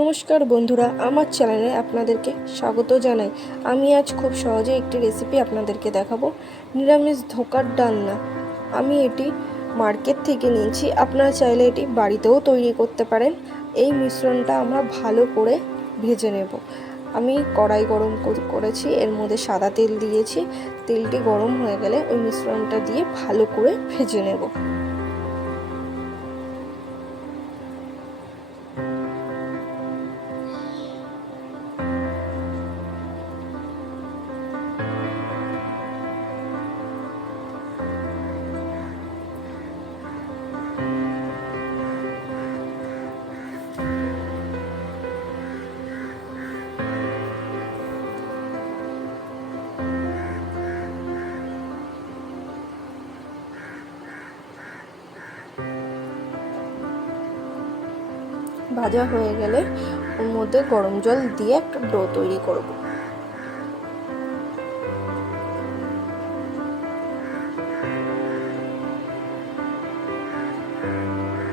নমস্কার বন্ধুরা, আমার চ্যানেলে আপনাদেরকে স্বাগত জানাই। আমি আজ খুব সহজে একটি রেসিপি আপনাদেরকে দেখাবো, নিরামিষ ধোকার ডালনা। আমি এটি মার্কেট থেকে নিয়েছি, আপনারা চাইলে এটি বাড়িতেও তৈরি করতে পারেন। এই মিশ্রণটা আমরা ভালো করে ভেজে নেব। আমি কড়াই গরম করেছি, এর মধ্যে সাদা তেল দিয়েছি। তেলটি গরম হয়ে গেলে ওই মিশ্রণটা দিয়ে ভালো করে ভেজে নেব। ভাজা হয়ে গেলে ওর মধ্যে গরম জল দিয়ে একটা ডো তৈরি করব।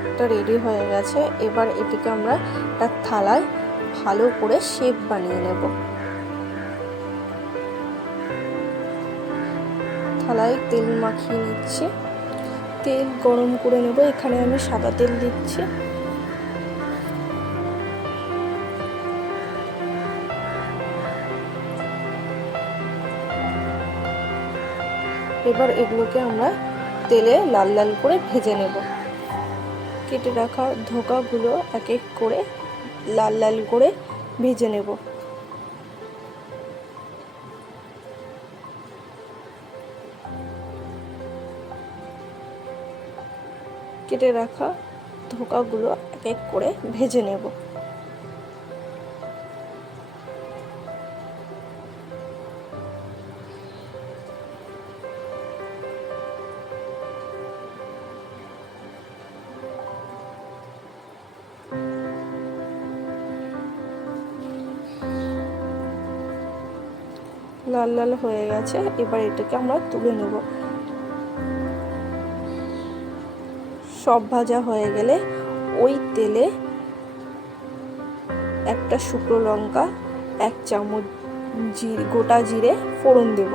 এটা রেডি হয়ে গেছে। এবার এটিকে আমরা একটা থালায় ভালো করে শেপ বানিয়ে নেব। থালায় তেল মাখিয়ে নিচ্ছি, তেল গরম করে নেব। এখানে আমি সাদা তেল দিচ্ছি। এবার এগুলোকে আমরা তেলে লাল লাল করে ভেজে নেব। কেটে রাখা ধোকাগুলো এক এক করে লাল লাল করে ভেজে নেব। কেটে রাখা ধোকাগুলো এক এক করে ভেজে নেব। লাল লাল হয়ে গেছে, এবার এটাকে আমরা তুলে নেব। সব ভাজা হয়ে গেলে ওই তেলে একটা শুকনো লঙ্কা, 1 চামচ গোটা জিরে ফোড়ন দেব।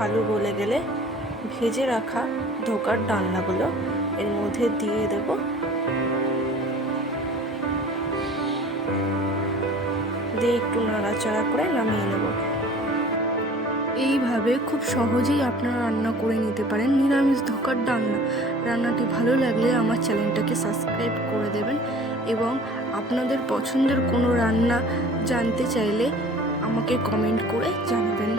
আলু গলে গেলে ভেজে রাখা ধোকার ডালনাগুলো এর মধ্যে দিয়ে দেব। দিয়ে একটু নাড়াচাড়া করে নামিয়ে নেব। এইভাবে খুব সহজেই আপনারা রান্না করে নিতে পারেন নিরামিষ ধোকার ডালনা। রান্নাটি ভালো লাগলে আমার চ্যানেলটাকে সাবস্ক্রাইব করে দেবেন এবং আপনাদের পছন্দের কোনো রান্না জানতে চাইলে আমাকে কমেন্ট করে জানাবেন।